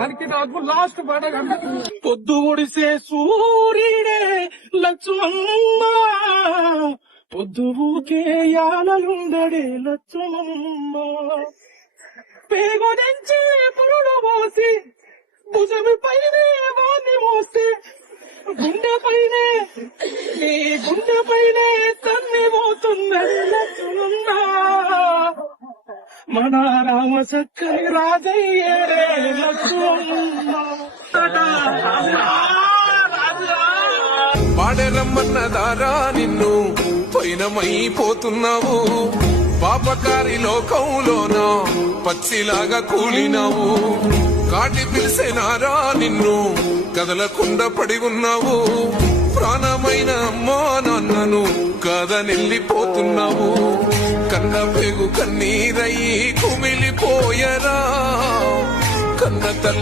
దానికి నాకు లాస్ట్ పాట పొద్దు ఒడిసే సూర్యుడే లక్ష్మమ్మ పొద్దుకే యాలలుండడే లక్ష్మమ్మ పేగొరించి పురుడు పోసి భుజమి పైనే వాణ్ణి మోస్తే గుండె పైనే నీ గుండె పైనే తన్ని పోతున్నది లక్ష్మమ్మ మన రామ చక్కని రాజయ్యే లక్ష్మమ్మ పాడరమ్మన్న దారా నిన్ను పైనమైపోతున్నావు పాపకారి లోకంలోన పచ్చిలాగా కూలినావు కాటి పిలిసేనారా నిన్ను కదలకుండా పడి ఉన్నావు ప్రాణమైన అమ్మా నాన్నను కాదనెళ్ళిపోతున్నావు కన్న పేగు కన్నీరయ్యి కుమిలిపోయరా కన్న తల్లి